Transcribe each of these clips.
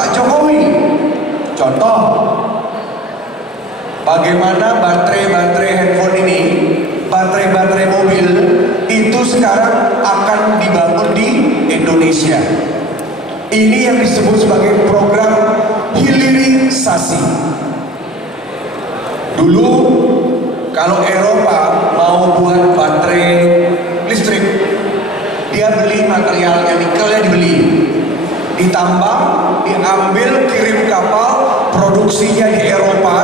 Pak Jokowi. Contoh, bagaimana baterai-baterai handphone ini, baterai-baterai mobil itu sekarang akan dibangun di Indonesia. Ini yang disebut sebagai program hilirisasi. Dulu kalau Eropa mau buat baterai listrik, dia beli materialnya, nikelnya dibeli, ditambang, diambil, kirim kapal, produksinya di Eropa.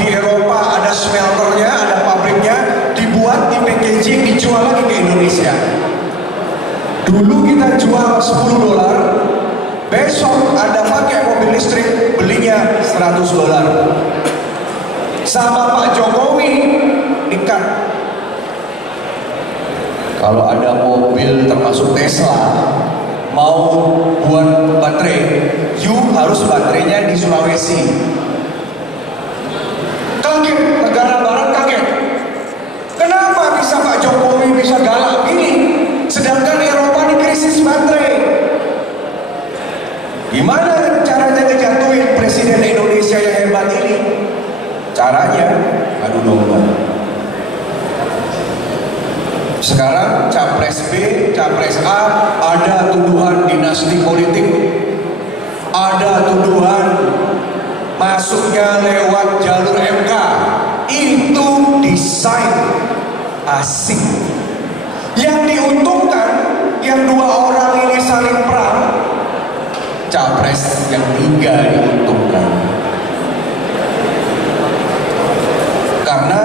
Di Eropa ada smelternya, ada pabriknya, dibuat, di packaging, dijual lagi ke Indonesia. Dulu kita jual $10, besok ada pakai mobil listrik, belinya $100. Sama Pak Jokowi nikat. Kalau ada mobil termasuk Tesla mau buat baterai, you harus baterainya di Sulawesi. Kaget, negara barat kaget. Kenapa bisa Pak Jokowi bisa galak ini, sedangkan Eropa di krisis baterai? Gimana caranya ngejatuhin Presiden Indonesia yang hebat ini? Caranya adu domba. Sekarang Capres B, Capres A, ada tuduhan dinasti politik, ada tuduhan masuknya lewat jalur MK. Itu desain asing. Yang diuntungkan, yang dua orang ini saling perang, Capres yang 3 diuntungkan. Karena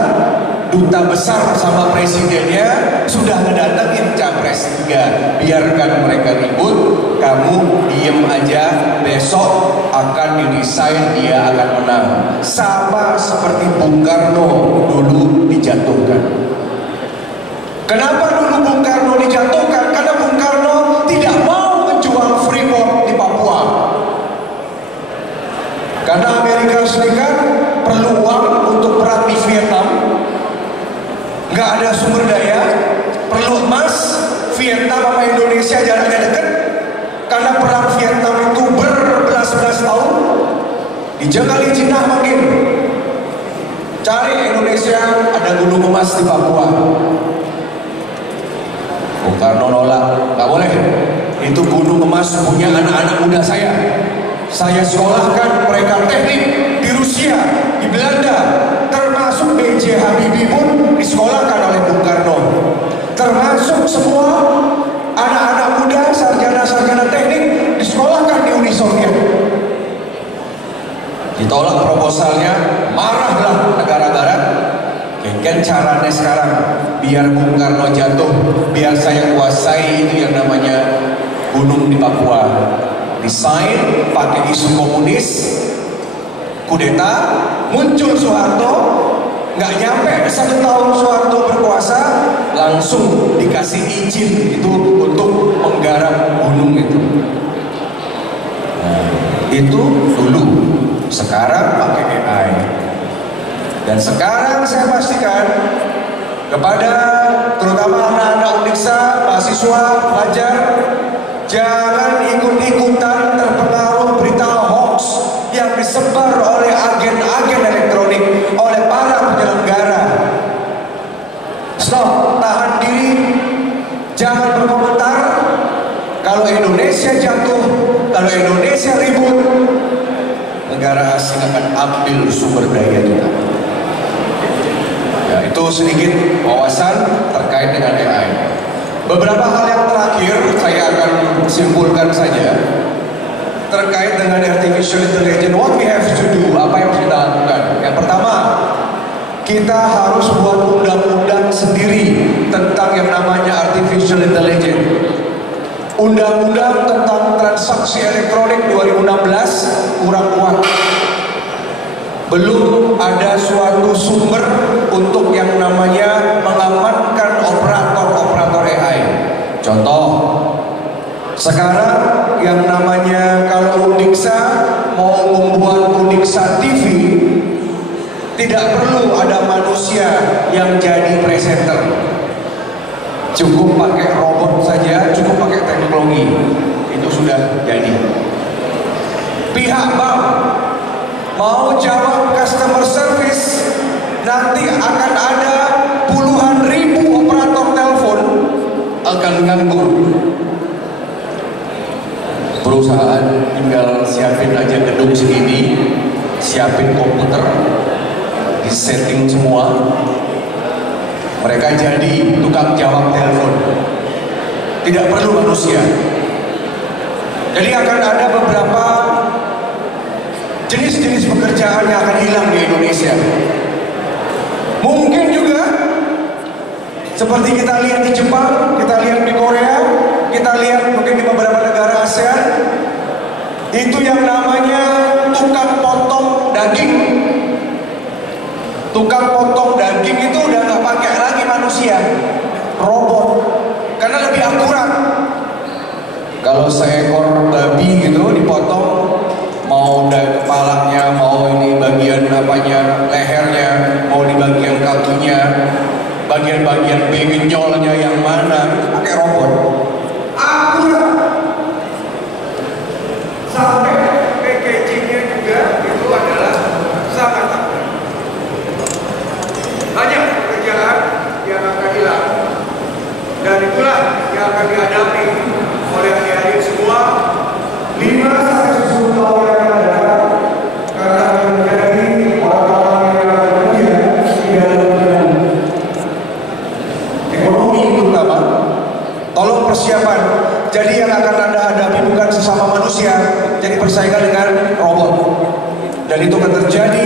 duta besar sama presidennya sudah ngedatengin Capres 3. Biarkan mereka ribut, kamu diem aja, besok akan didesain dia akan menang. Sama seperti Bung Karno dulu dijatuhkan. Kenapa dulu Bung Karno dijatuhkan? Karena Bung Karno tidak mau menjual Freeport di Papua. Karena Amerika Serikat perlu uang untuk perang di Vietnam, nggak ada sumber daya, perlu emas. Vietnam sama Indonesia jaraknya dekat, karena perang Vietnam itu berbelas-belas tahun. Dijegali Cina makin cari Indonesia, ada gunung emas di Papua. Bung Karno nolak, nggak boleh. Itu gunung emas punya anak-anak muda saya. Saya sekolahkan mereka teknik di Rusia, di Belanda, termasuk B.J. Habibie pun disekolahkan oleh Bung Karno. Termasuk semua anak-anak muda, sarjana-sarjana teknik disekolahkan di Uni Soviet. Ditolak proposalnya, marahlah negara barat. Kan caranya sekarang, biar Bung Karno jatuh, biar saya kuasai itu yang namanya gunung di Papua. Desain pakai isu komunis, kudeta, muncul Soeharto, nggak nyampe 1 tahun Soeharto berkuasa, langsung dikasih izin itu untuk menggarap gunung itu. Nah, itu dulu. Sekarang pakai AI. Dan sekarang saya pastikan kepada terutama anak-anak Uniksa, mahasiswa, pelajar, jangan ikut-ikutan terpengaruh berita hoax yang disebar oleh agen-agen elektronik, oleh para penyelenggara. Stop, tahan diri, jangan berkomentar. Kalau Indonesia jatuh, kalau Indonesia ribut, negara asing akan ambil sumber daya kita. Ya, itu sedikit wawasan terkait dengan AI. Beberapa hal yang terakhir saya akan simpulkan saja terkait dengan artificial intelligence. What we have to do, apa yang harus kita lakukan? Yang pertama, kita harus buat undang-undang sendiri tentang yang namanya artificial intelligence. Undang-undang tentang transaksi elektronik 2016 kurang kuat. Belum ada suatu sumber untuk yang namanya mengamankan operator-operator AI. Contoh, sekarang yang namanya kalau Uniksa mau membuat Uniksa TV, tidak perlu ada manusia yang jadi presenter. Cukup pakai robot saja, cukup pakai teknologi, itu sudah jadi. pihak bank mau jawab customer service, nanti akan ada puluhan ribu operator telepon akan nganggur. Perusahaan tinggal siapin aja gedung segini, siapin komputer, disetting semua, mereka jadi tukang jawab telepon, tidak perlu manusia. Jadi akan ada beberapa jenis-jenis pekerjaan yang akan hilang di Indonesia. Mungkin juga seperti kita lihat di Jepang, kita lihat di Korea, kita lihat mungkin di beberapa negara ASEAN, itu yang namanya tukang potong daging. Tukang potong daging itu udah nggak pakai lagi manusia, robot, karena lebih akurat. Kalau seekor babi gitu dipotong, mau dari kepalanya, mau ini bagian apanya, lehernya, mau di bagian kakinya, bagian-bagian benjolnya yang mana, pakai robot. Akurat. Sampai packagingnya juga itu adalah sangat akurat. Banyak pekerjaan yang akan hilang, dan itulah yang akan dihadapi oleh adik-adik semua 5-10 tahun yang akan datang, karena akan menjadi orang-orang yang akan bekerja di dalam bidang ekonomi terutama. Tolong persiapan. Jadi yang akan Anda hadapi bukan sesama manusia, jadi persaingan dengan robot. Dan itu akan terjadi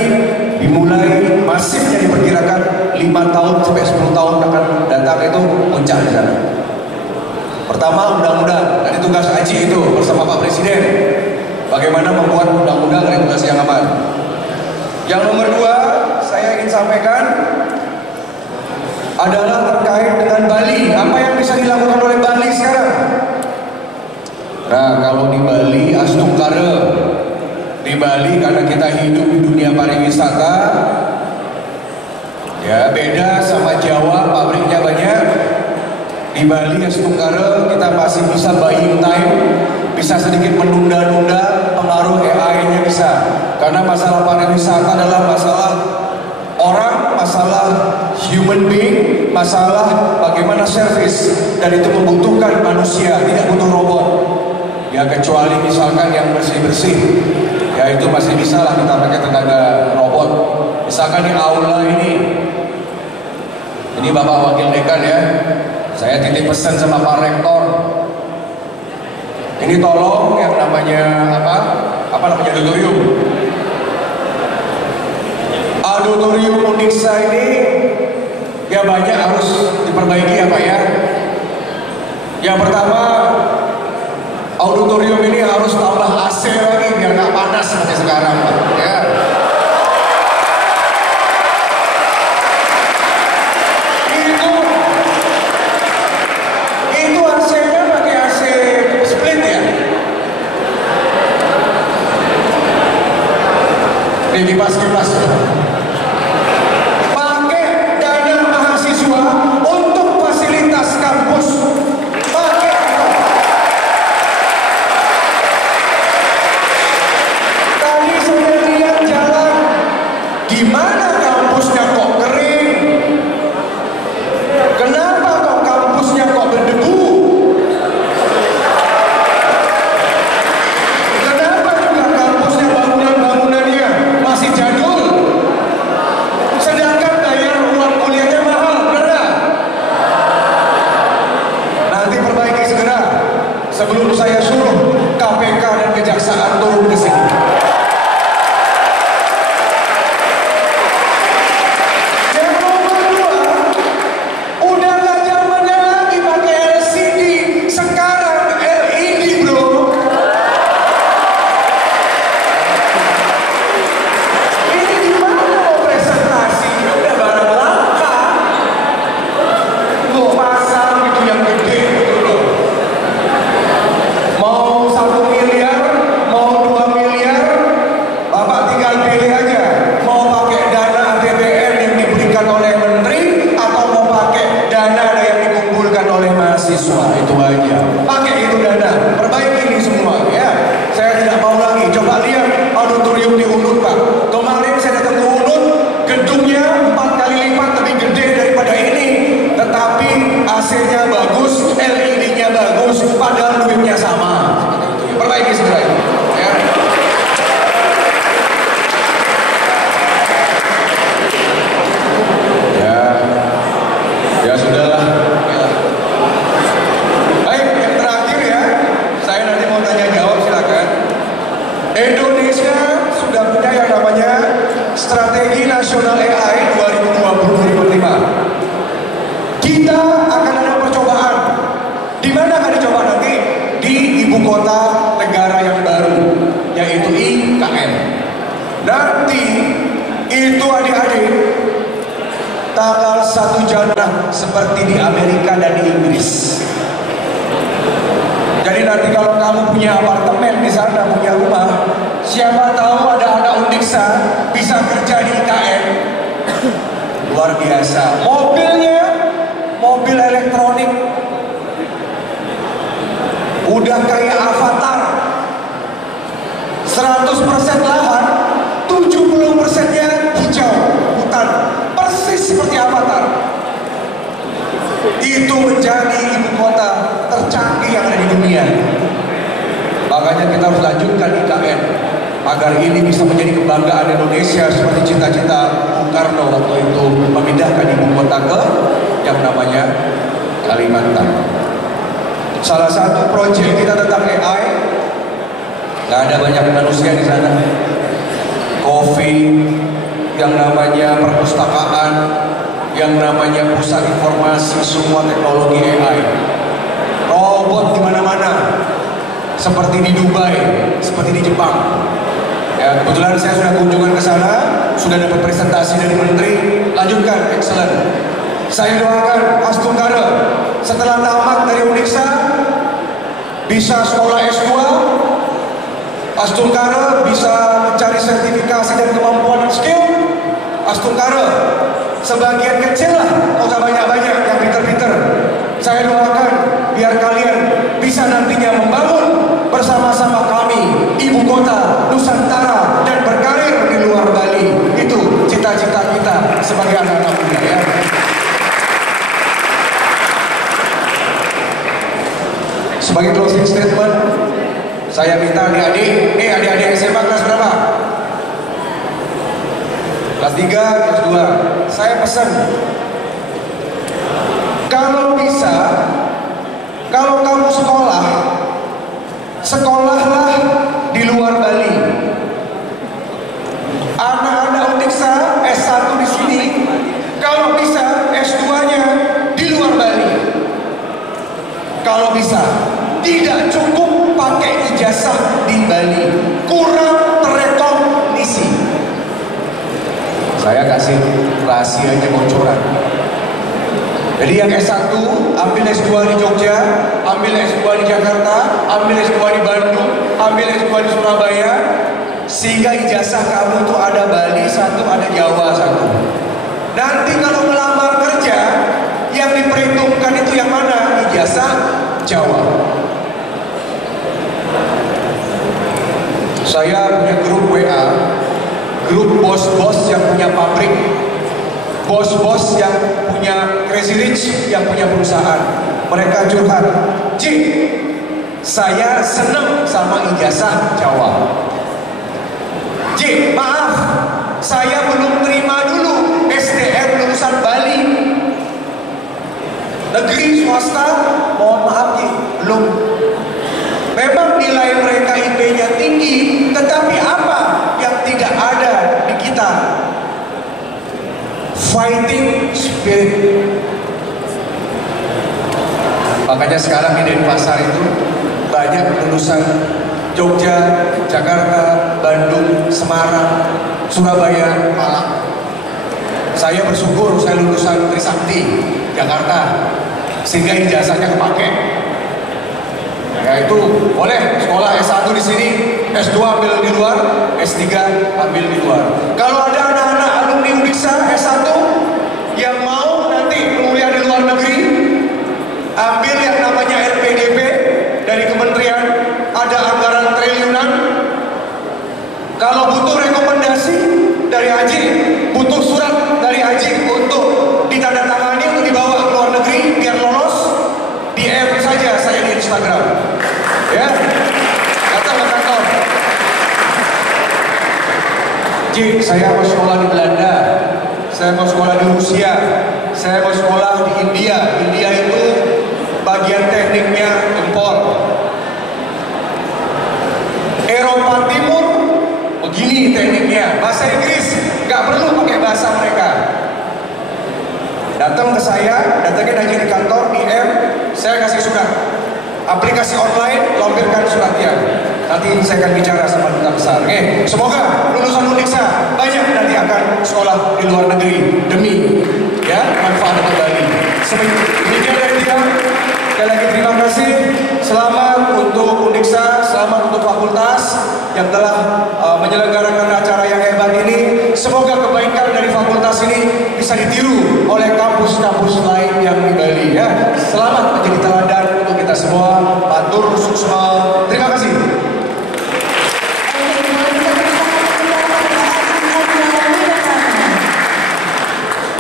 dimulai masifnya, diperkirakan 5 tahun sampai 10 tahun akan datang, itu puncak di sana. Pertama, undang-undang. Tadi tugas Aji itu bersama Pak Presiden, bagaimana membuat undang-undang regulasi yang aman. Yang nomor 2, saya ingin sampaikan adalah terkait dengan Bali. Apa yang bisa dilakukan oleh Bali sekarang? Nah, kalau di Bali, Astungkara. Di Bali, karena kita hidup di dunia pariwisata, ya beda sama Jawa, pabriknya banyak. Di Bali, Astungkara, kita masih bisa buying time, bisa sedikit menunda-nunda, pengaruh AI-nya bisa. Karena masalah pariwisata adalah masalah orang, masalah human being, masalah bagaimana service, dan itu membutuhkan manusia, tidak butuh robot. Ya kecuali misalkan yang bersih-bersih, ya itu masih bisa lah kita pakai tenaga robot. Misalkan di aula ini Bapak Wakil Dekan ya, saya titip pesan sama Pak Rektor, ini tolong yang namanya apa namanya auditorium Uniksa ini ya banyak harus diperbaiki ya Pak ya. Yang pertama, auditorium ini harus tambah AC lagi biar nggak panas seperti sekarang Pak ya. Itu AC-nya pakai AC split ya. Ini kipas-kipas. Pakai dana mahasiswa untuk fasilitas kampus. Pakai. Tadi saya lihat jalan, gimana kampusnya kok kering? Kenapa kok kampusnya kok berdebu? Kenapa juga kampusnya bangunan-bangunannya masih jadul? Sedangkan bayar uang kuliahnya mahal, benar? Nanti perbaiki segera sebelum saya suruh KPK dan Kejaksaan turun ke sini. Yang nomor 2, udah nggak zamannya lagi pakai LCD, sekarang LED bro. Ini gimana mau presentasi? Udah barang langka, mau pasang gitu yang gede gitu loh. Mau 1 miliar, mau 2 miliar. Indonesia sudah punya yang namanya Strategi Nasional AI 2020-2025. Kita akan ada percobaan. Di mana akan dicoba nanti? Di ibu kota negara yang baru, yaitu IKN. Nanti itu adik-adik tanggal 1 Januari seperti di Amerika dan di Inggris. Jadi nanti kalau kamu punya apartemen di sana, punya rumah, siapa tahu ada anak Undiksa bisa kerja di IKN. Luar biasa. Mobilnya mobil elektronik, udah kayak Avatar. 100% lahan, 70%-nya hijau, hutan, persis seperti Avatar. Itu menjadi ibu kota tercanggih yang ada di dunia. Makanya kita harus lanjutkan IKN agar ini bisa menjadi kebanggaan Indonesia seperti cita-cita Bung Karno waktu itu memindahkan ibu kota ke yang namanya Kalimantan. Salah satu proyek kita tentang AI, nggak ada banyak manusia di sana. Coffee, yang namanya perpustakaan, yang namanya pusat informasi, semua teknologi AI. Robot di mana-mana, seperti di Dubai, seperti di Jepang. Ya, kebetulan saya sudah kunjungan ke sana, sudah dapat presentasi dari menteri. Lanjutkan, excellent. Saya doakan Astungkara setelah tamat dari Uniksa bisa sekolah S2, Astungkara bisa mencari sertifikasi dan kemampuan skill. Astungkara sebagian kecil lah, nggak usah banyak-banyak yang pinter-pinter. Saya doakan biar kalian bisa nantinya membangun bersama-sama kami ibu kota Nusantara dan berkarir di luar Bali. Itu cita-cita kita sebagai anak-anak muda ya. Sebagai closing statement, saya minta adik-adik SMA kelas berapa? Kelas 3, kelas 2. Saya pesan, kalau bisa, kalau kamu sekolahlah di luar Bali. Anak-anak Uniksa S1 di sini, kalau bisa S2-nya di luar Bali. Kalau bisa, tidak cukup pakai ijazah di Bali, kurang terrekognisi. Saya kasih rahasianya bocoran. Jadi yang S1 ambil S2 di Jogja, ambil S2 di Jakarta, ambil S2 di Bandung, ambil S2 di Surabaya, sehingga ijazah kamu itu ada Bali satu, ada Jawa satu. Nanti kalau melamar kerja, yang diperhitungkan itu yang mana? Ijazah Jawa. Saya punya grup WA, grup bos-bos yang punya pabrik, bos-bos yang punya crazy rich, yang punya perusahaan. Mereka curhat, Cik, saya seneng sama ijazah Jawa. Cik, maaf, saya belum terima dulu SDM lulusan Bali. Negeri swasta, mohon maaf Cik, belum. Memang nilai mereka IP-nya tinggi, tetapi apa yang tidak ada di kita? Fighting spirit. Makanya sekarang di Denpasar itu banyak lulusan Jogja, Jakarta, Bandung, Semarang, Surabaya, Malang. Saya bersyukur saya lulusan Trisakti, Jakarta, sehingga ijazahnya kepake. Ya itu boleh sekolah S1 di sini, S2 ambil di luar, S3 ambil di luar. Kalau ada anak-anak alumni Uniksa S1 yang mau nanti kuliah di luar negeri, ambil yang namanya LPDP dari kementerian, ada anggaran triliunan. Kalau butuh rekomendasi dari Haji, butuh surat dari Haji untuk ditandatangani untuk dibawa ke luar negeri biar lolos, DM saja saya di Instagram. Ya, datang ke kantor. Ji, saya mau sekolah di Belanda, saya mau sekolah di Rusia, saya mau sekolah di India. India itu bagian tekniknya impor. Eropa Timur datang ke saya, datangin aja di kantor, DM, saya kasih surat. Aplikasi online, lampirkan suratnya. Nanti saya akan bicara sama duta besar. Oke, semoga lulusan Uniksa banyak nanti akan sekolah di luar negeri demi ya manfaat untuk Bali. Demikian dari kita. Sekali lagi terima kasih. Selamat untuk Uniksa, selamat untuk fakultas yang telah menyelenggarakan acara yang hebat ini. Semoga kebaikan dari fakultas ini bisa ditiru oleh kampus-kampus lain yang di Bali ya. Selamat menjadi teladan untuk kita semua. Matur suksma. Terima kasih.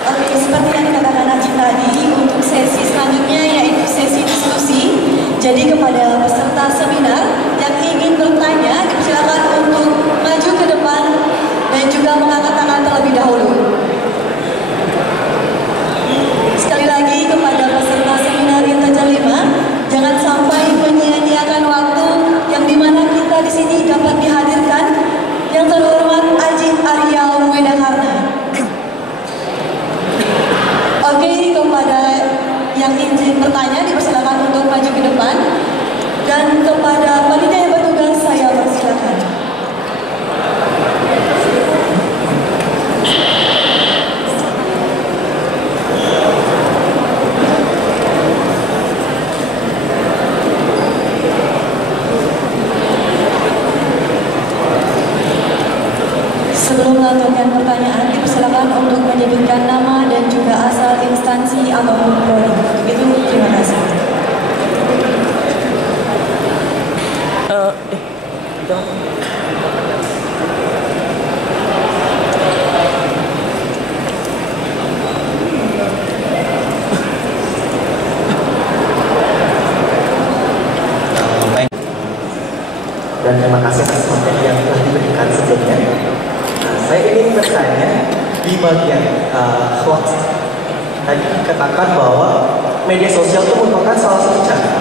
Oke, seperti yang dikatakan Haji tadi, untuk sesi selanjutnya yaitu sesi diskusi. Jadi kepada peserta seminar yang ingin bertanya, dipersilakan untuk maju ke depan dan juga mengangkat tangan terlebih dahulu. Sekali lagi kepada peserta seminar yang terjelima, jangan sampai menyia-nyiakan waktu yang dimana kita di sini dapat dihadirkan yang terhormat Haji Arya Widaharna. Oke, kepada yang ingin bertanya dipersilakan untuk maju ke depan, dan kepada panitia yang bertugas saya persilakan. Sebelum melakukan pertanyaan, dipersilakan untuk menyebutkan nama dan juga asal instansi ataupun prodi. Begitu, terima kasih. Dan terima kasih atas materi yang telah diberikan sebelumnya. Saya ingin bertanya di bagian hoax. Tadi dikatakan bahwa media sosial itu merupakan salah satu cara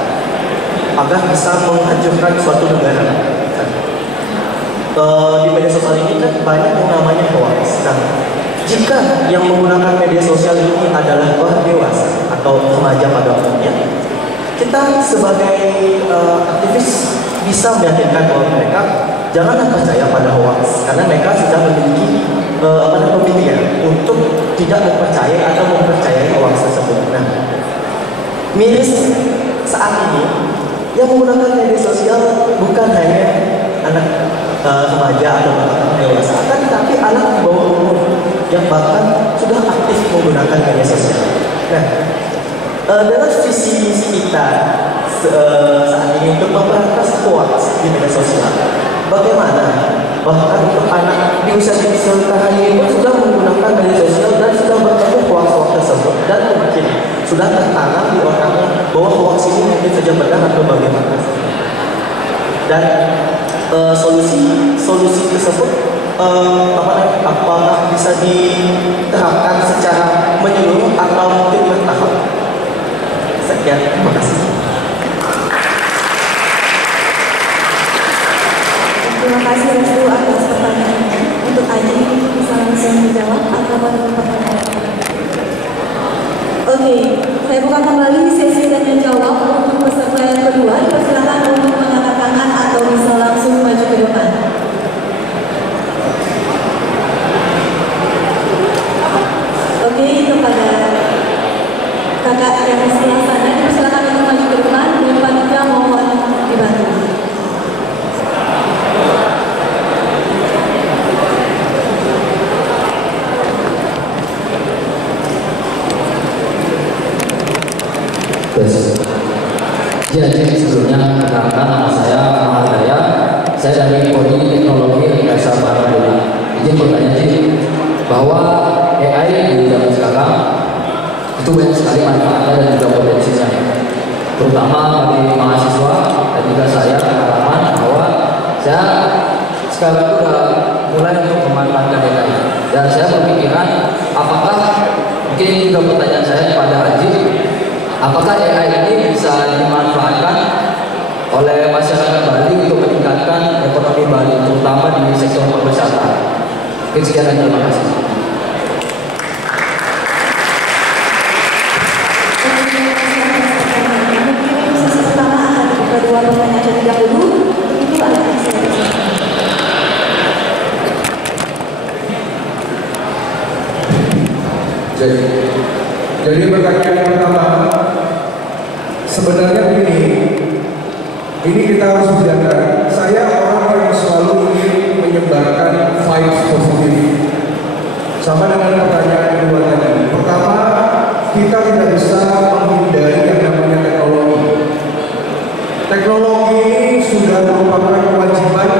agar bisa menghancurkan suatu negara. Di media sosial ini kan banyak yang namanya hoax. Nah, jika yang menggunakan media sosial ini adalah orang dewasa atau remaja pada umumnya, kita sebagai aktivis bisa meyakinkan bahwa mereka janganlah percaya pada hoax, karena mereka sudah memiliki pemikiran untuk tidak mempercayai atau mempercayai hoax tersebut. Nah, miris saat ini yang menggunakan media sosial bukan hanya anak remaja atau anak dewasa, tetapi anak di bawah umur yang bahkan sudah aktif menggunakan media sosial. Nah, dalam visi kita saat ini untuk memberantas hoax di media sosial, bagaimana bahkan untuk anak di usia sekarang ini pun sudah menggunakan media sosial dan sudah bertemu hoax-hoax tersebut, dan mungkin sudah tertanam di otaknya bahwa hoax ini mungkin saja benar atau bagaimana. Dan solusi tersebut apakah bisa diterapkan secara menyeluruh atau mungkin bertahap? Sekian, terima kasih. Terima kasih Restu atas pertanyaannya. Untuk Aji bisa langsung dijawab atau menurut pertanyaan. Oke, saya buka kembali sesi tanya jawab untuk peserta yang kedua. Dipersilakan untuk mengangkat tangan atau bisa langsung maju ke depan. Oke, kepada kakak yang di sebelah sana, dipersilakan untuk maju ke depan. Dan panitia mohon dibantu. Jadi sebelumnya perkenalkan nama saya Ahmad Daya. Saya dari Prodi Teknologi Rekayasa Barang. Izin bertanya bahwa AI di zaman sekarang itu banyak sekali manfaatnya dan juga potensinya, terutama bagi mahasiswa dan juga saya pengalaman bahwa saya sekarang sudah mulai untuk memanfaatkan AI, dan saya berpikiran apakah mungkin ini juga pertanyaan saya kepada Haji, apakah AI ini bisa dimanfaatkan oleh masyarakat Bali untuk meningkatkan ekonomi Bali, terutama di sektor pariwisata? Sekian dan terima kasih. Jadi pertanyaan pertama, sebenarnya ini kita harus bedakan. Saya orang yang selalu ingin menyebarkan vibes positif. Sama dengan pertanyaan kedua tadi. Pertama, kita tidak bisa menghindari yang namanya teknologi. Teknologi ini sudah merupakan kewajiban.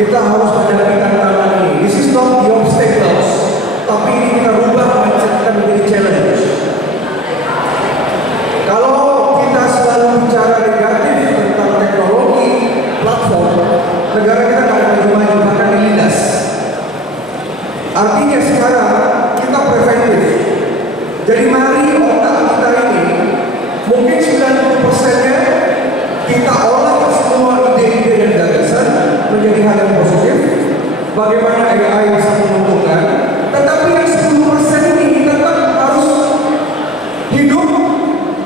Kita harus hadapi tantangan ini. This is not the obstacles, tapi ini kita rubah mindset kita menjadi challenge. Kalau kita selalu bicara negatif tentang teknologi, platform, negara kita akan maju-maju, bahkan dilindas. Artinya sekarang kita preventif. Jadi mari otak kita ini, mungkin 90%-nya kita olah semua ide-ide dan gagasan menjadi hal yang positif. Bagaimana AI bisa menguntungkan, tetapi yang 10% ini tetap harus hidup,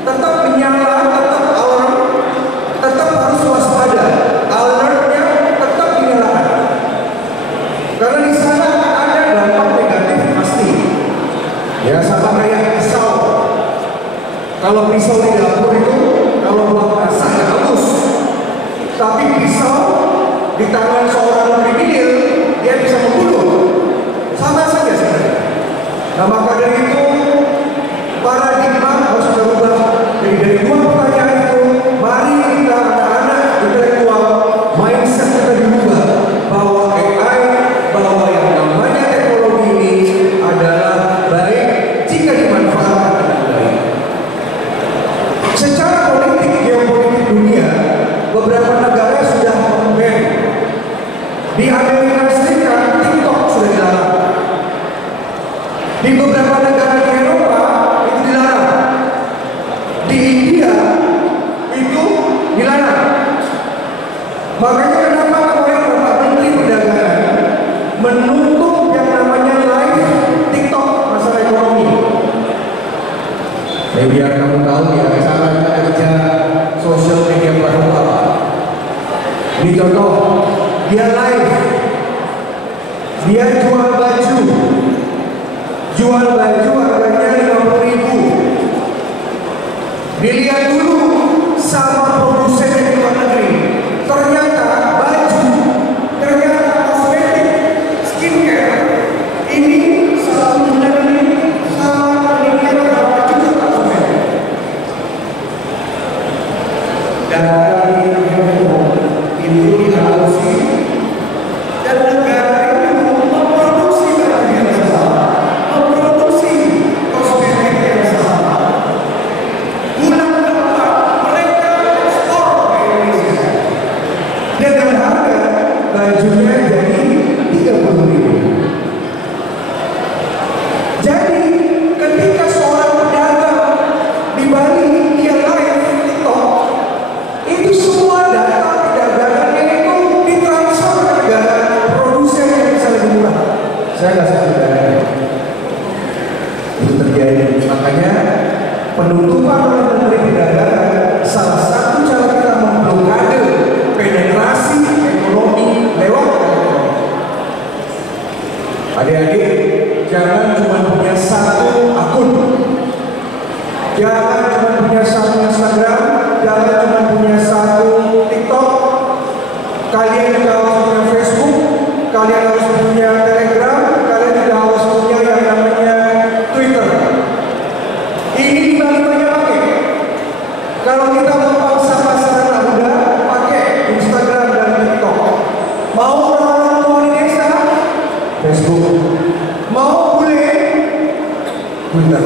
tetap menyala, tetap alarm, tetap harus waspada. Alertnya tetap dinyalakan. Karena di sana ada dampak negatif pasti. Ya sama kayak pisau. Kalau pisau di dapur itu, kalau buat masak ya bagus. Tapi pisau di tangan seorang kriminal, dia bisa membunuh. Sama saja sebenarnya. Nah maka dari itu paradigma harus berubah. Jadi dari dua pertanyaan itu, mari kita anak-anak intelektual mindset kita dirubah bahwa AI, bahwa yang namanya teknologi ini adalah baik jika dimanfaatkan dengan baik. Secara politik, geopolitik dunia, beberapa negara sudah memban. Di Amerika Serikat, TikTok sudah dilarang. Di beberapa negara di Eropa itu dilarang. Di India itu dilarang. Makanya kenapa kemarin Bapak Menteri Perdagangan menutup yang namanya live TikTok masalah ekonomi. Biar kamu tahu ya cara kerja sosial media baru apa. Ini contoh, dia live, dia jual baju harganya 50.000. Dilihat dulu sama produsen di luar negeri. Ternyata baju, ternyata kosmetik, skincare ini selalu menarik sama penelitian baju kosmetik. Dan dari itu diadopsi dan negara itu memproduksi baju yang sama, memproduksi kosmetik yang sama. Bulan depan mereka ekspor ke Indonesia dengan harga bajunya jadi 30.000. Jadi ketika seorang pedagang di Bali dia live TikTok, itu semua data perdagangannya itu ditransfer ke negara produsen yang bisa lebih murah. Saya nggak sadar negaranya. Itu terjadi. Makanya penutupan oleh Menteri Perdagangan salah satu cara kita memblokade penetrasi ekonomi lewat teknologi. Adik-adik, jangan cuma punya satu akun. Jangan cuma punya satu Instagram, jangan cuma punya satu TikTok. Kalian juga harus punya Facebook, kalian harus punya Telegram, kalian juga harus punya yang namanya Twitter. Ini dibalik-balik pakai. Kalau kita mau paksa anak muda, pakai Instagram dan TikTok. Mau orang tua di desa, Facebook. Mau boleh Twitter.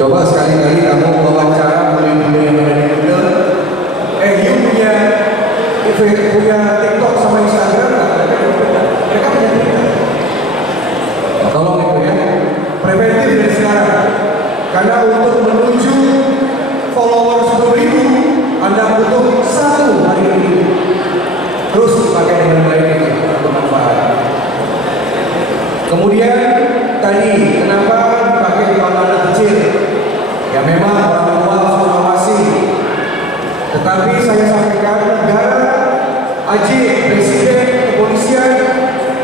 Coba sekali-kali kamu wawancara bule-bule yang ada di Twitter. You punya TikTok sama Instagram nggak? Mereka punya Twitter. Tolong itu ya, preventif dari sekarang. Karena untuk menuju follower 10.000, Anda butuh satu hari ini. Terus pakai dengan baik itu untuk manfaat. Kemudian tadi kenapa dipakai di anak kecil? Ya memang orang tua harus mengawasi. Tetapi saya sampaikan negara, AJ, presiden, kepolisian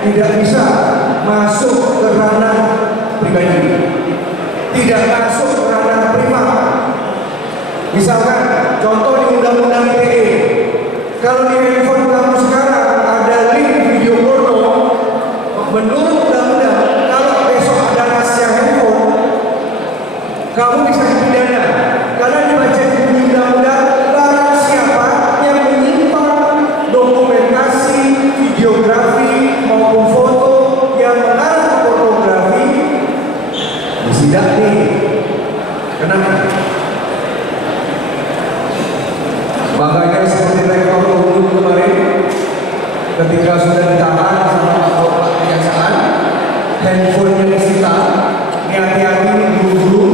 tidak bisa masuk ke ranah pribadi. pribadi, tidak masuk ke ranah privat. Misalkan contoh di undang-undang ITE, kalau di handphone kamu sekarang ada link video porno, menurut undang-undang kalau besok ada rahasia handphone, kamu bisa dipidana karena dibaca di undang-undang barang siapa yang menyimpan dokumentasi videografi maupun foto yang mengarah ke pornografi disidak nih. Kenapa? Makanya seperti rektor umum kemarin ketika sudah ditahan sama Pak Kejaksaan, handphonenya disita. Ini hati-hati nih guru-guru,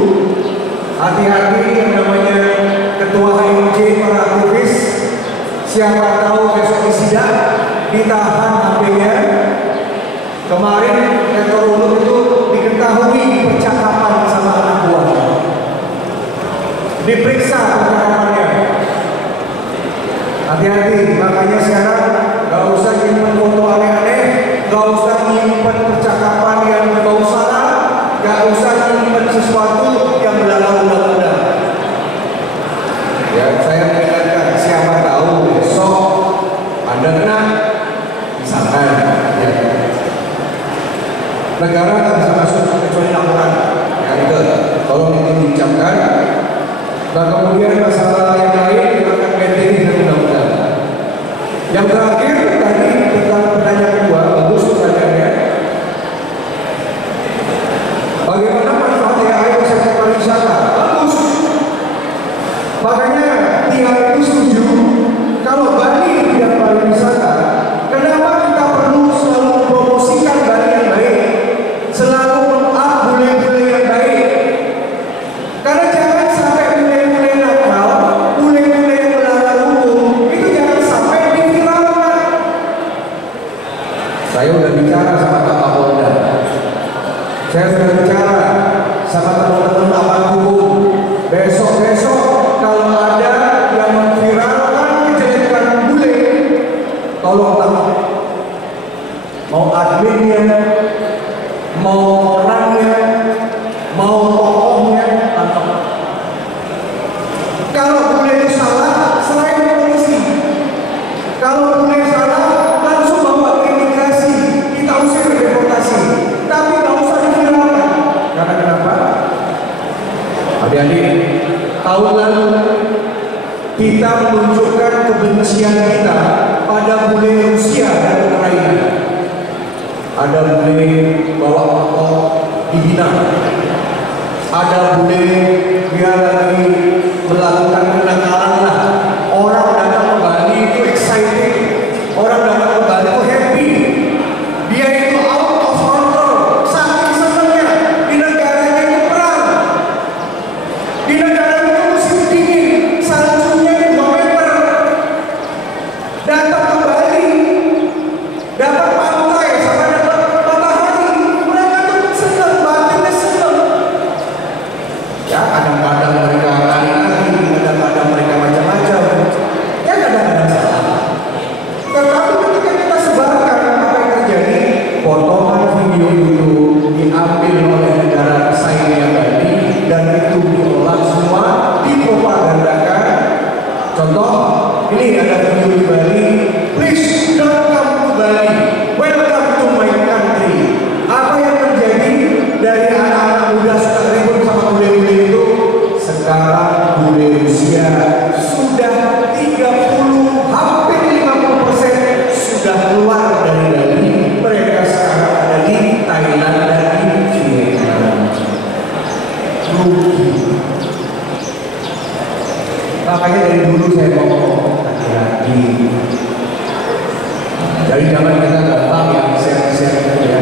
hati-hati yang namanya ketua HMJ, para aktivis, siapa tahu besok disidak, ditahan HP-nya. Kemarin rektor umum itu diketahui percakapan sama anak buahnya, diperiksa percakapannya. Hati-hati, makanya sekarang gak usah nyimpen foto aneh-aneh, gak usah nyimpen percakapan yang berbau salah, gak usah nyimpen sesuatu yang melanggar undang-undang. Ya, saya mengingatkan, siapa tahu besok Anda kena, misalkan, ya, negara tak bisa masuk kecuali laporan. Ya, itu tolong itu diucapkan. Dan kemudian masalah yang lain akan benteng dengan undang-undang. Yang terakhir tadi tentang pertanyaan kedua, bagus pertanyaannya. Bagaimana manfaat AI untuk sektor pariwisata? Bagus. Makanya tiap itu setuju kalau Bali tidak pariwisata, kenapa kita perlu selalu mempromosikan Bali yang baik, selalu meng-up bule-bule yang baik? Karena jangan sampai bule-bule nakal, bule-bule yang melanggar hukum itu jangan sampai diviralkan. Saya sudah bicara sama Pak Kapolda, saya sudah bicara sama teman-teman aparat hukum. Besok-besok kalau ada yang memviralkan kejelekan bule, tolong tahu, mau adminnya, mau orangnya, mau tokohnya, tangkap. Kalau bule itu salah, selain polisi. Kalau bule salah, langsung bawa ke imigrasi, kita usir ke deportasi. Tapi nggak usah diviralkan. Karena kenapa? Adik-adik, tahun lalu kita menunjukkan kebencian kita pada bule Rusia dan Ukraina. Ada bule bawa motor dihina, ada bule dia lagi melakukan kenakalan lah. Orang datang ke Bali itu excited, orang datang ke Bali itu happy. Dia itu out of control, saking senangnya. Di negaranya itu perang, di negaranya itu musim dingin, saljunya 2 meter. Datang ke Bali, dapat pantai sama dapat matahari, mereka tuh senang, batinnya senang. Ya kadang-kadang mereka lari-lari, kadang-kadang mereka macam-macam. Ya kadang-kadang salah. Tetapi ketika kita sebarkan apa yang terjadi, potongan video itu diambil oleh negara pesaingnya tadi dan itu diolah semua, dipropagandakan. Contoh, ini ada video di Bali, please don't come to Bali, welcome to my country. Apa yang terjadi dari anak-anak muda suka ribut sama bule-bule itu? Sekarang bule Rusia sudah 30, hampir 50% sudah keluar dari Bali. Mereka sekarang ada di Thailand dan di Vietnam. Rugi. Makanya dari dulu saya ngomong hati-hati. Jadi jangan kita gampang yang share-share gitu ya.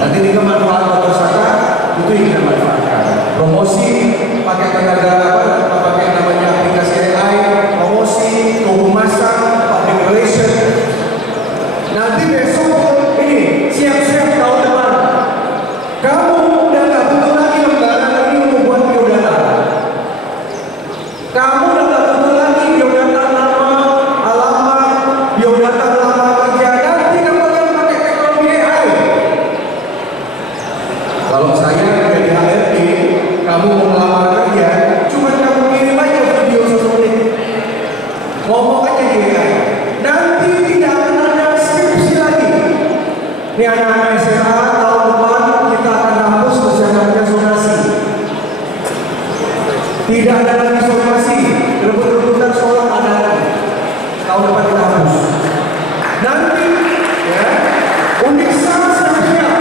Nanti kita manfaat wisata itu yang kita manfaatkan. Promosi pakai tenaga apa? Pakai namanya aplikasi AI, promosi, kehumasan, public relation. Nanti besok ini siap-siap tahun depan. Kamu udah nggak butuh lagi lembaga lagi untuk buat biodata. Kamu udah nggak butuh lagi biodata nama, alamat, biodata lama kerja. Nanti kamu akan pakai teknologi AI. Kalau saya Ini anak-anak SMA tahun depan kita akan hapus masyarakat zonasi. Tidak ada lagi zonasi, rebut-rebutan sekolah ada lagi. Tahun depan kita hapus. Nanti, ya, Uniksa siap-siap.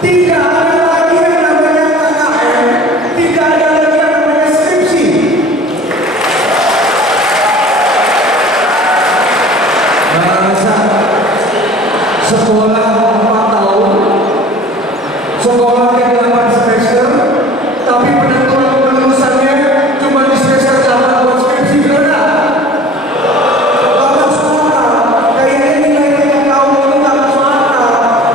Tidak ada lagi yang namanya KKN, tidak ada lagi yang namanya skripsi. Masa sekolah 4 tahun, sekolah 8 semester, tapi penentuan kelulusannya cuma di semester 8 buat skripsi, benar? Gak masuk akal. Kayaknya nilai tahun ini gak masuk akal.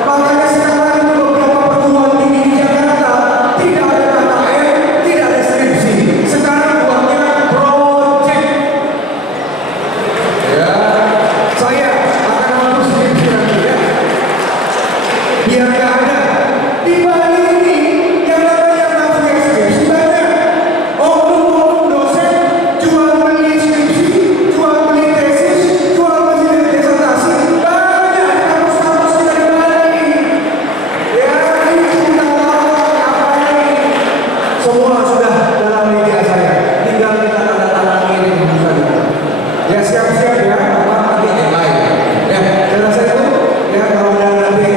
Makanya sekarang itu beberapa perguruan tinggi di Jakarta tidak ada KKN, tidak ada skripsi. Sekarang buatnya project. Ya, saya akan hapus skripsi nanti ya. Biar gak ada. Di Bali ini yang namanya mafia skripsi banyak. Oknum-oknum dosen jual beli skripsi, jual beli tesis, jual beli disertasi. Banyak di kampus-kampus kita di Bali. Ya, ini kita ngapain? Semua sudah dalam media saya. Tinggal kita tanda tangan ini keputusan itu. Ya siap-siap ya, apa nanti yang lain. Ya, jelas itu. Ya kalau ada nanti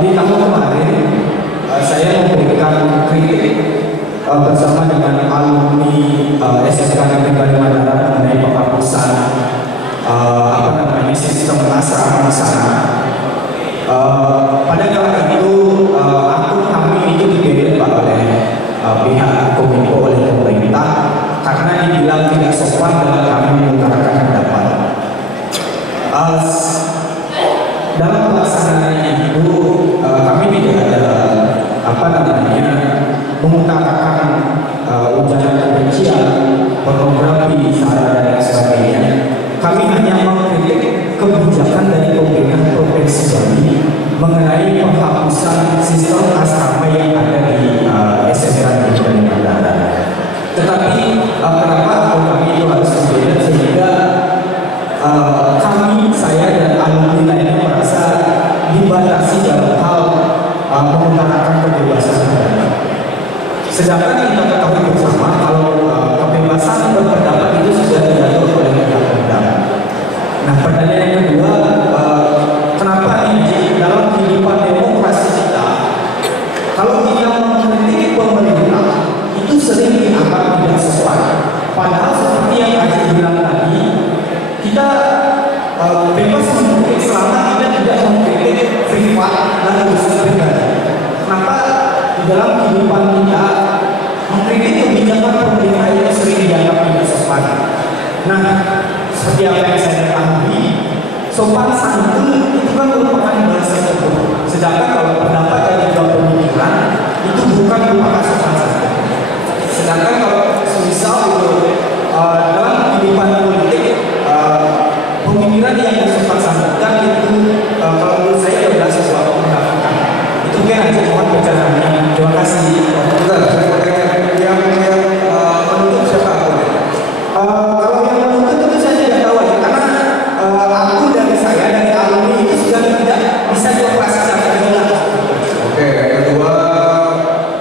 Di tahun kemarin saya memberikan kritik bersama dengan alumni SMK Negeri Kalimantan mengenai penghapusan sistem asrama di sana. Pada kala itu akun kami itu dibiayai oleh pihak Kominfo, oleh pemerintah, karena dibilang tidak sopan dalam kami mengutarakan pendapat. Dalam pelaksanaannya itu kami tidak ada mengutarakan ujaran kebencian, pornografi, sara dan sebagainya. Kami hanya mengkritik kebijakan dari pemerintah Provinsi Bali mengenai penghapusan sistem asrama yang ada di SMK Negeri Kalimantan. Tetapi kenapa kami itu harus berbeda, sehingga saya dan alumni lainnya merasa dibatasi dalam hal mengutarakan kebebasan. Sedangkan kita ketahui bersama kalau kebebasan berpendapat itu sudah diatur oleh undang-undang. Nah, pertanyaan yang kedua, kenapa ini dalam kehidupan demokrasi kita, kalau kita mengkritik pemerintah itu sering dianggap tidak sopan. Padahal seperti yang Haji bilang tadi, kita bebas mengkritik selama kita tidak mengkritik privat dan urusan pribadi. Kenapa di dalam kehidupan kita mengkritik kebijakan pemerintah itu sering dianggap tidak sopan? Nah, seperti apa yang saya ketahui, sopan santun itu kan merupakan bahasa tubuh. Sedangkan kalau pendapat dan juga pemikiran itu bukan merupakan sopan santun. Sedangkan kalau semisal itu dalam kehidupan politik pemikiran yang sopan santun itu kalau menurut saya adalah sesuatu pendapat. Itu kan aja mohon pencerahannya. Terima kasih. Yang menutup siapa aku? Kalau yang menutup itu saya tidak tahu ya, karena aku dari saya dari alumni itu sudah tidak bisa dioperasi secara jelas. Oke, kedua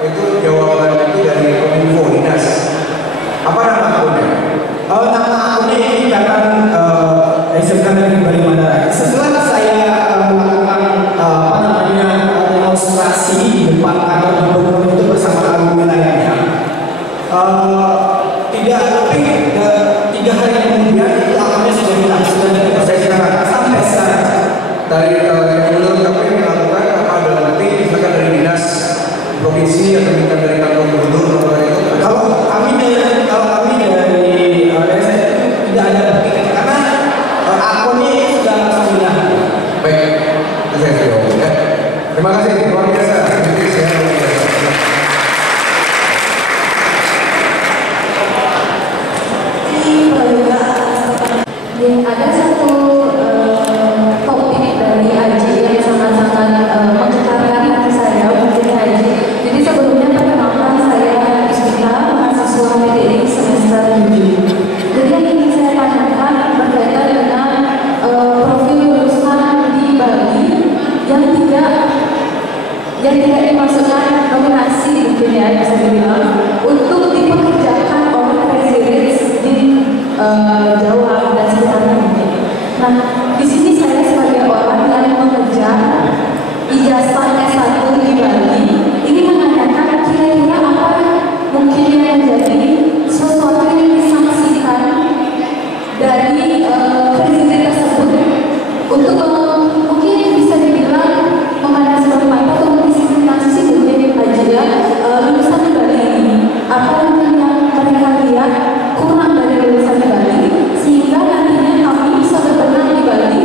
itu jawaban itu dari Kominfo Dinas. Apa nama akunnya? Nama akunnya ini akan SMK Negeri Kalimantan. Setelah saya melakukan demonstrasi di depan kantor gubernur itu bersama alumni lainnya, tidak lebih 3 hari kemudian itu akunnya sudah hilang, sudah tidak saya ceritakan sampai sekarang. Dari gubernur KPU melakukan apa ada nanti misalkan dari dinas provinsi atau misalkan dari kantor gubernur atau itu? Kalau kami dari saya tidak ada bukti karena akunnya sudah hilang. Baik, saya jawab ya. Terima kasih, luar biasa. Ada satu topik dari Haji yang sangat-sangat menggetarkan hati saya, mungkin Haji. Jadi sebelumnya perkenalkan saya Ismita, mahasiswa PTI semester 7. Jadi yang ingin saya tanyakan berkaitan dengan profil lulusan di Bali yang tidak dimasukkan nominasi, mungkin ya bisa dibilang, untuk dipekerjakan oleh residensi di Jawa dan sekitarnya mungkin. Nah, di sini saya sebagai orang yang mengejar ijazah S1 di Bali, ini menanyakan kira-kira apa mungkin yang menjadi sesuatu yang disaksikan dari presiden tersebut untuk mungkin bisa dibilang memandang sebagai mata atau mendiskriminasi mungkin Haji ya lulusan di Bali ini. Apa yang mereka lihat kurang dari lulusan di Bali sehingga nantinya kami bisa berbenah di Bali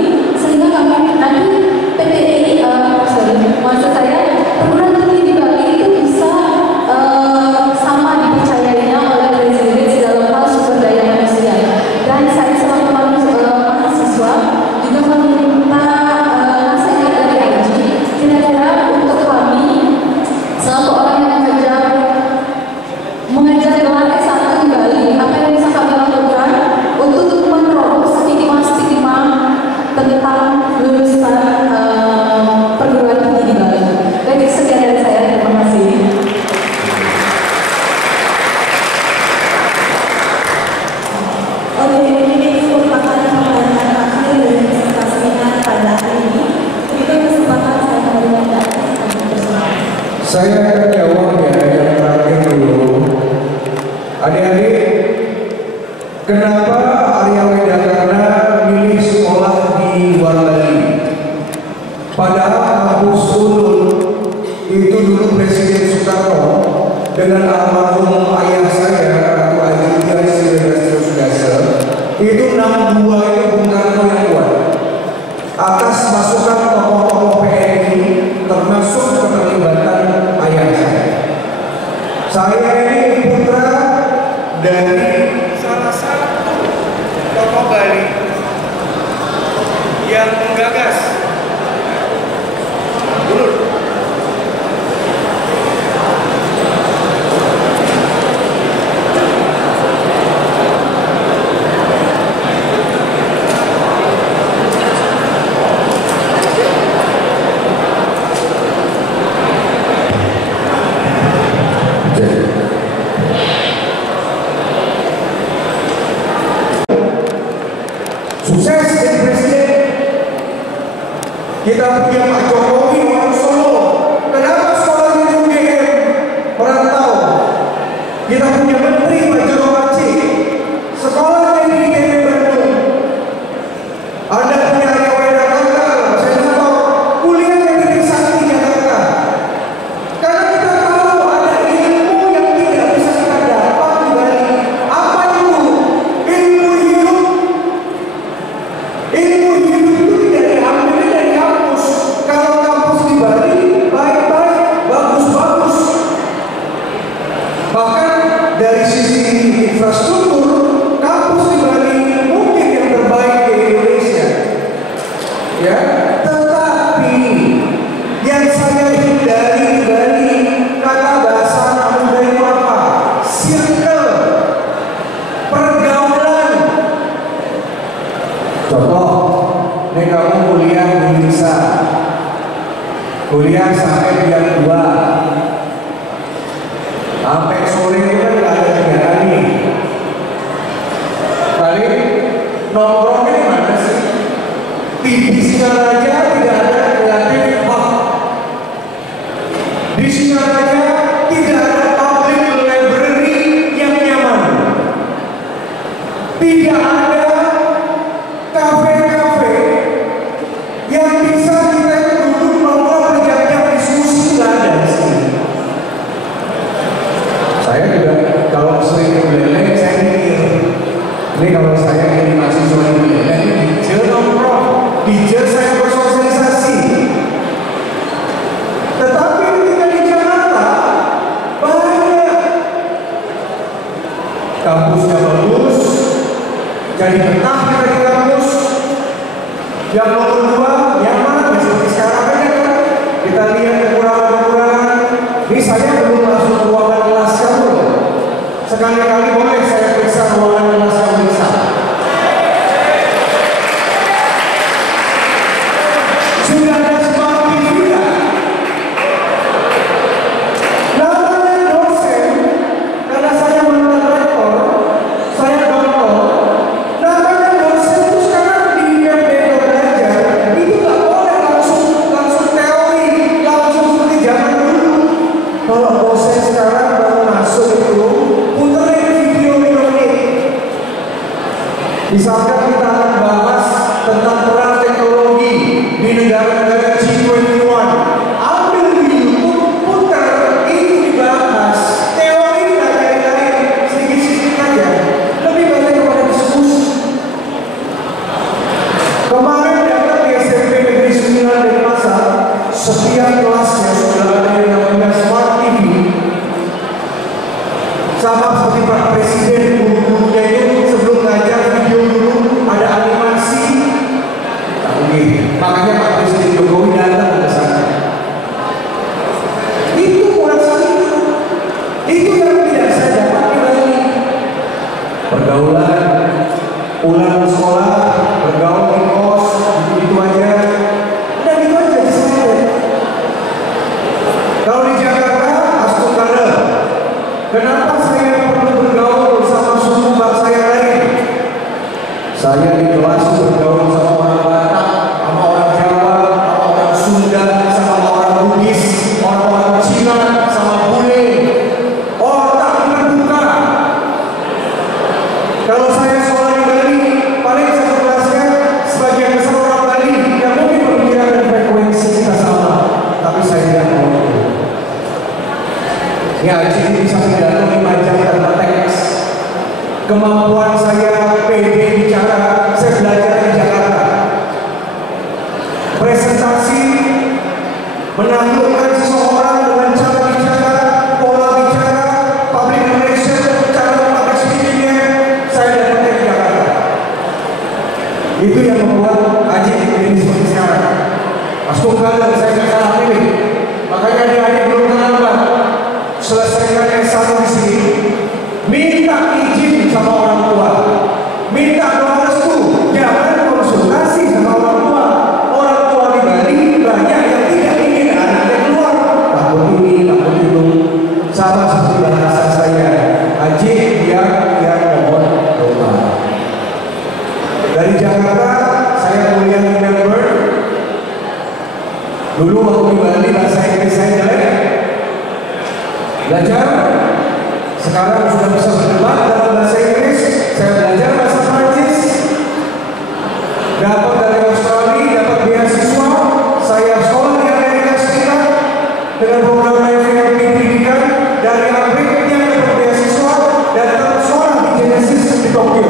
Saya akan jawab ya yang terakhir dulu. Adik-adik, kenapa Arya Widyakana milih sekolah di luar Bali? Padahal kampus Unul itu dulu Presiden Soekarno dengan almarhum ayah saya atau ayah Sudasa itu 62 itu Bung Karno yang buat atas masukan tokoh-tokoh PNI termasuk keterlibatan ayah saya. Saya ini putra dari salah satu tokoh Bali yang menggagas Unul. Sukses jadi presiden. Kita punya Pak Jokowi orang Solo. Kenapa sekolah di UGM merantau? Kita punya Menteri Pak Joko Aceh. Sekolah di UGM Bandung. Ada punya Arya Widyakana, saya tahu kuliah di Trisakti Jakarta. Karena kita tahu ada ilmu yang tidak bisa kita dapat di Bali. Apa itu? Ilmu hidup. Ilmu hidup itu tidak diambil dari kampus. Kalau kampus di Bali baik-baik, bagus-bagus. Bahkan dari sisi infrastruktur, kampus di Bali mungkin yang terbaik di Indonesia. Ya, tetapi yang saya hindari di Bali, kata bahasa anak muda itu apa? Circle, pergaulan. Contoh, nih kamu kuliah di Indonesia, kuliah sampai jam 2, sampai sore itu kan nggak ada kegiatan nih. Kali nongkrongnya di mana sih? Di Singaraja tidak ada kreatif hub. Di Singaraja tidak ada public library yang nyaman. Tidak ada kafe-kafe yang bisa kita duduk ngobrol berjam-jam diskusi, nggak ada di sini. Saya juga kalau sering beleleng saya mikir, ini kalau saya ini mahasiswa di beleleng ini dijel nongkrong, dijel saya bersosialisasi. Tetapi ketika di Jakarta banyak kampusnya bagus, jadi betah kita di kampus. Yang nomor 2 nyaman, seperti sekarang aja kan kita lihat kekurangan-kekurangan. Ini saya belum masuk ruangan kelas kamu loh. Sekali-kali boleh saya periksa ruangan kelas kamu bisa. Sudah ada smart TV kan? Namanya dosen, karena saya mantan rektor, saya doktor. Namanya dosen itu sekarang di MBA belajar itu nggak boleh langsung teori, langsung seperti zaman dulu. Kalau dosen sekarang baru masuk itu puterin video 5 menit. Misalkan kita akan bahas tentang peran teknologi di negara-negara G21, ambil di YouTube, putar, itu dibahas. Teori nggak cari-cari sedikit-sedikit aja, lebih banyak kepada diskusi. Kemarin datang di SMP Negeri 9 Denpasar, setiap kelasnya sudah ada yang namanya smart TV. Sama seperti Pak Presiden, guru-gurunya itu sebelum ngajar video dulu ada animasi. Oke, makanya Pak Presiden Jokowi datang ke sana. Itu kurasa itu yang tidak saya dapat di Bali. Pergaulan, pulang sekolah, bergaul di kos, gitu aja. Udah gitu aja di sana. Ya, jadi bisa pidato 5 jam tanpa teks. Kemampuan saya pede bicara, saya belajar di Jakarta. Presentasi menaklukkan seseorang dengan cara bicara, pola bicara, public relation, cara public speaking-nya, saya dapatkan di Jakarta. Itu yang membuat Haji ini seperti sekarang. Mas Tunggal dan saya nggak salah pilih. Makanya adik-adik belum terlambat. Selesaikan S1 di sini, minta izin sama orang tua, minta doa restu, jangan konsultasi sama orang tua. Orang tua di Bali banyak yang tidak ingin anaknya keluar, takut ini, takut itu. Sama seperti bahasa saya, Haji yang mohon doa. Dari Jakarta, saya kuliah di Melbourne. Dulu waktu di Bali bahasa Inggris saya jelek. Belajar, sekarang sudah bisa berdebat dalam bahasa Inggris. Saya belajar bahasa Prancis, dapat dari Australia, dapat beasiswa. Saya sekolah di Amerika Serikat dengan program MFA pendidikan. Dari Amerika dapat beasiswa dan dapat sekolah di Genesis di Tokyo.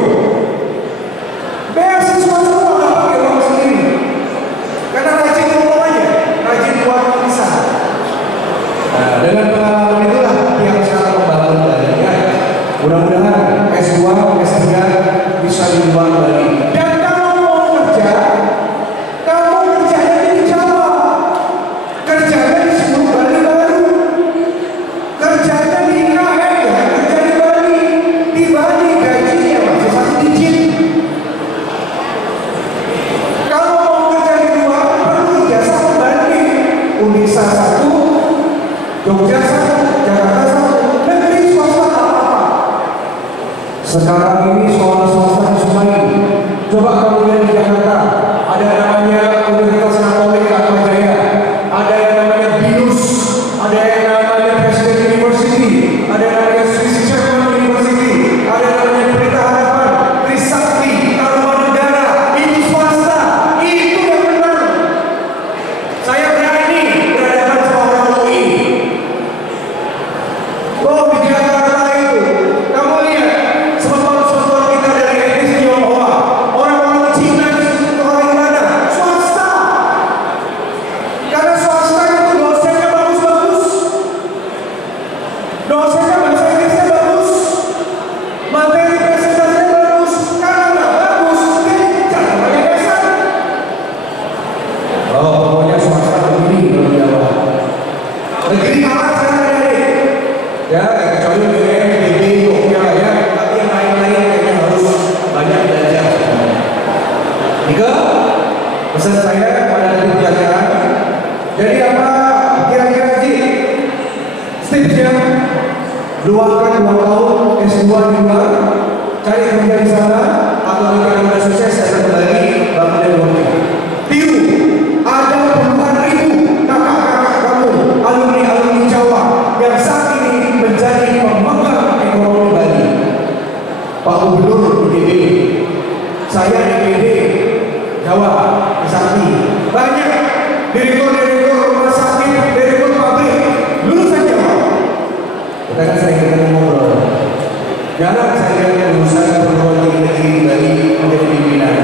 Beasiswa semua nggak pakai uang sendiri, karena rajin ngomong aja, rajin buat tulisan. Nah, dengan pengalaman itulah yang sekarang membangun Bali. Mudah-mudahan S2, S3 bisa di luar Bali. Dan kalau mau kerja, kamu kerjanya di Jawa, kerjanya di seluruh Bali baru, kerjanya di IKN, ya, kerja di Bali. Di Bali gajinya masih 1 digit. Kalau mau kerja di luar, perlu ijazah pembanding. Unisa 1, Jogja 1, Jakarta 1, negeri swasta apa-apa. Sekarang ini sekolah swasta disukai. Coba kamu lihat di Jakarta, ada namanya Universitas Katolik Atmajaya, ada yang namanya BINUS, ada yang namanya Presiden University, ada yang namanya Swiss German University, ada yang namanya Pelita Harapan, Trisakti, Tarumanegara. Itu swasta, itu yang benar. Saya berani berhadapan sama orang UI. Oh, di Jakarta itu, kamu lihat sponsor-sponsor kita dari etnis Tionghoa, orang-orang Cina orang mana? Swasta. Karena swasta itu dosennya bagus-bagus, dosennya bahasa Inggrisnya bagus, materi presentasinya bagus. Karena nggak bagus, jadi jangan pakai dasar. Oh, pokoknya swasta begini kalau di Jawa. Negeri kalah sekarang adik. Ya, kecuali BBM, BB, oke lah ya. Tapi yang lain-lain kayaknya harus banyak belajar. Tiga, pesan saya pada nanti pelajaran. Jadi apa kira-kira sih tipsnya? Luangkan 2 tahun S2 di luar, cari kerja di sana, atau jika Anda sukses saya kembali bangun dari rumah. Tiru, ada puluhan ribu kakak-kakak kamu, alumni-alumni Jawa yang saat ini menjadi pemegang ekonomi Bali. Pak Gubernur IPB, saya IPB Jawa, Sakti, banyak direktur-direktur rumah sakit, direktur pabrik, lulusan Jawa. Kita kan sering ketemu ngobrol. Jarang saya lihat lulusan perguruan tinggi negeri di Bali menjadi pimpinan.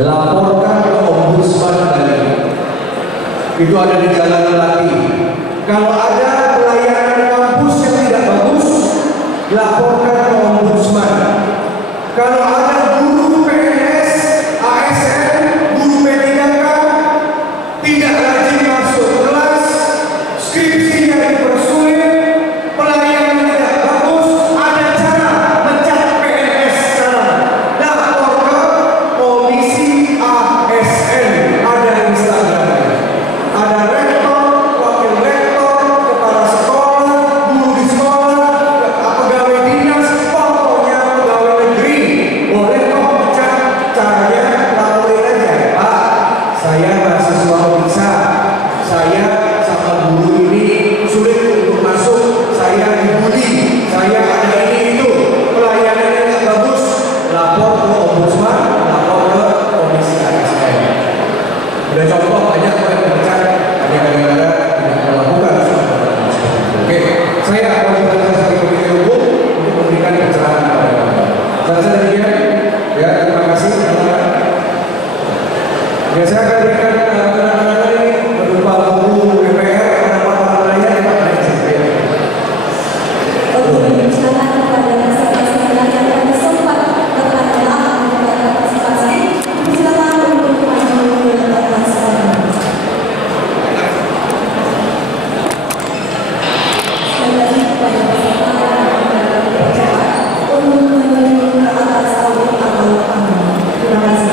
laporkan ke Ombudsman lagi. Itu ada di jalan lagi. Kalau ada pelayanan kampus yang tidak bagus, laporkan ke Ombudsman. Kalau ada guru PNS, ASN, guru P3K tidak rajin masuk kelas, skripsinya dipersulit, pelayanan tidak bagus, ada cara mecat PNS sekarang. Lapor ke Komisi ASN, ada Instagramnya. Ada rektor, wakil rektor, kepala sekolah, guru di sekolah, pegawai dinas, pokoknya pegawai negeri. Boleh kok mecat, caranya laporin aja. Pak, saya mahasiswa bisa, saya sama guru ini sulit untuk masuk, saya dibully, saya ada ini itu, pelayanannya nggak bagus, lapor ke Ombudsman, lapor ke Komisi ASN. Udah contoh banyak kok yang dipecat, ada kadang-kadang tidak melakukan. Oke, saya akan dipercaya sebagai komite hukum untuk memberikan pencerahan kepada Anda. Saya demikian, ya terima kasih. Ya saya akan berikan kenangan ini berupa buku DPR kenapa nanya Pak Presiden. Untuk dipersilakan kepada peserta seminar yang bersempat bertanya untuk partisipasi, silakan untuk maju ke atas panggung. Sekali lagi kepada peserta yang berbicara untuk menuju ke atas panggung atau panggung. Terima kasih.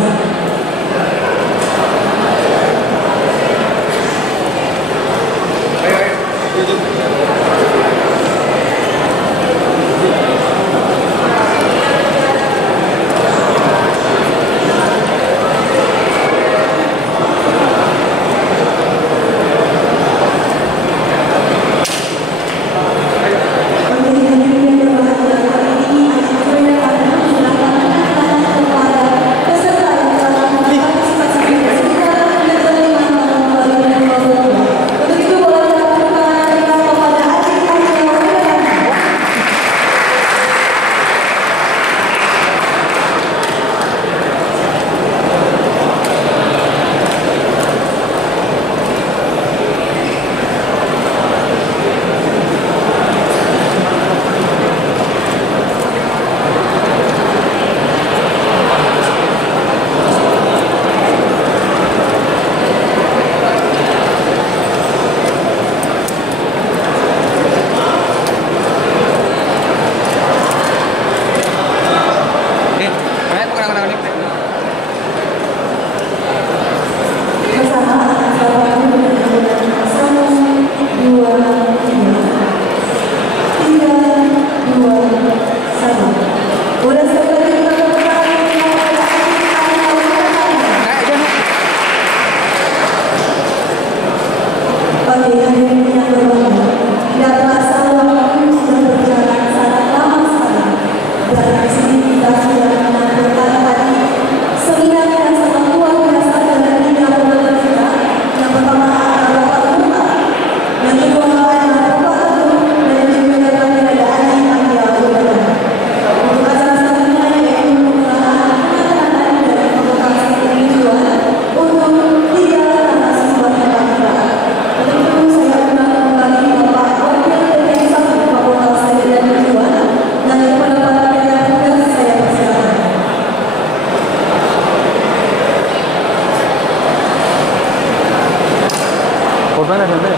Korban ada nggak?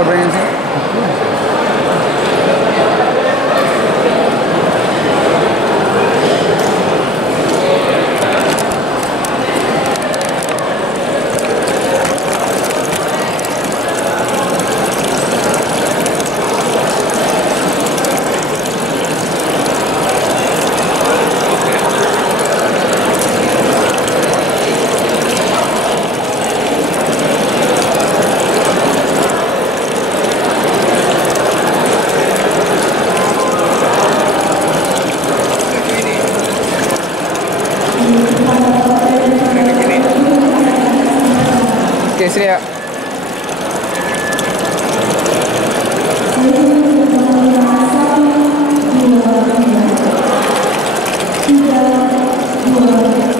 Korban yang sini? Oke, Sri ya. Tiga, dua,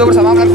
foto bersama kan